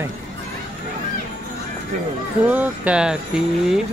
ఉంటాయి. ఓ కార్తీక్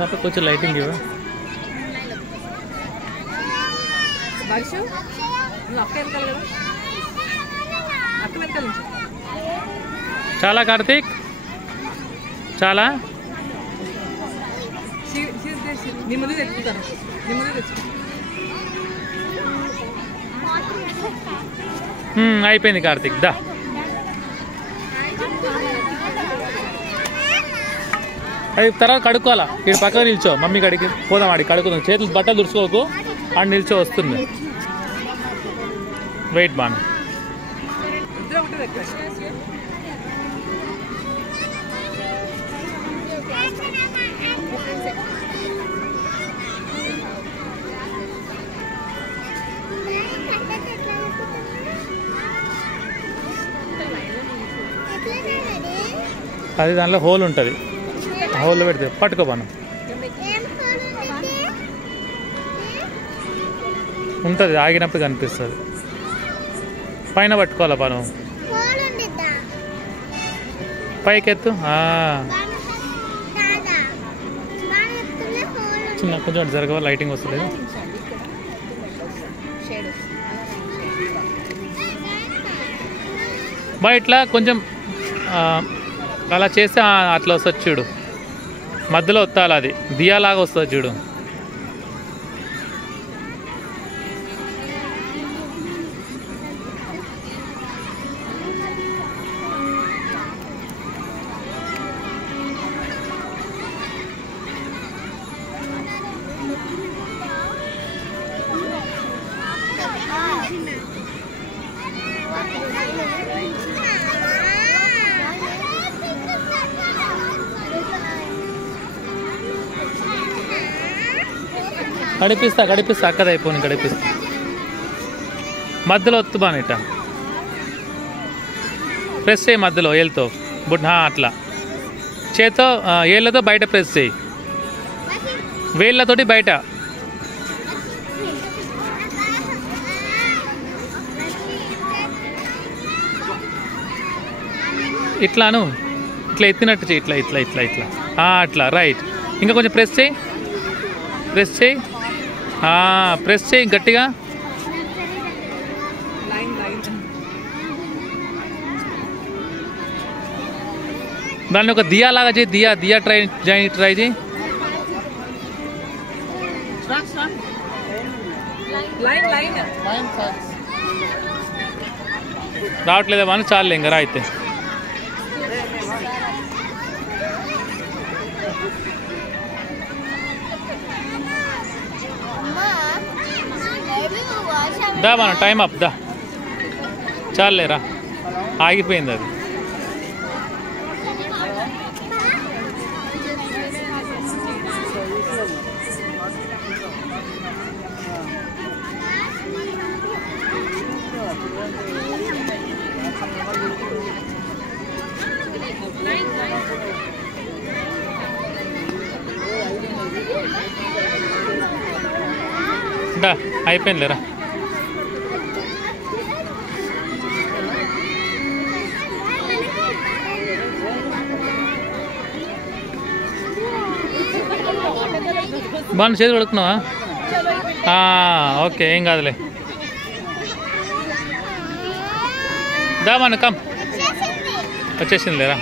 పాప కొంచెం లైటింగ్ ఇవ్వ. చాలా కార్తీక్ చాలా అయిపోయింది కార్తీక్ దా. అది తర్వాత కడుక్కోవాలా. ఇక్కడ పక్కన నిల్చో, మమ్మీ కడికి పోదాం. ఆడికి కడుక్కుందాం. చేతులు బట్టలు దుడుచుకోకు, ఆడ నిల్చో వస్తుంది. వెయిట్ బాగా అది దానిలో హోల్ ఉంటుంది. హోల్లో పెడితే పట్టుకో పను ఉంటుంది. ఆగినప్పుడు కనిపిస్తుంది. పైన పట్టుకోవాలా పను, పైకెత్తు. చిన్న కొంచెం జరగవా, లైటింగ్ వస్తలేదు. బా ఇట్లా కొంచెం అలా చేస్తే అట్లా వస్తుంది చూడు. మధ్యలో వత్తాలి, అది దియాలాగా వస్తుంది చూడు. కడిపిస్తా అక్కడ అయిపోయింది. కడిపిస్తా మధ్యలో వత్తు బానిట ప్రెస్ చేయి. మధ్యలో ఏళ్ళతో అట్లా చేత్తో ఏళ్ళతో బయట ప్రెస్ చేయి. వేళ్ళతోటి బయట. ఇట్లాను ఇట్లా ఎత్తినట్టు చేయి. ఇట్లా ఇట్లా ఇట్లా ఇట్లా అట్లా రైట్. ఇంకా కొంచెం ప్రెస్ చేయి. ప్రెస్ చేయి గట్టిగా. దాన్ని ఒక దియా లాగా చేయి. దియా ట్రై చేయి. రావట్లేదా అని చాలే ఇంకా రా. అయితే దా మన టైం అప్ దా. చాలేరా, ఆగిపోయింది అది. దా అయిపోయింది లేరా. బాగా చేతి కడుక్కున్నావా? ఓకే, ఏం కాదులే. దా మన కమ్ వచ్చేసింది లేరా.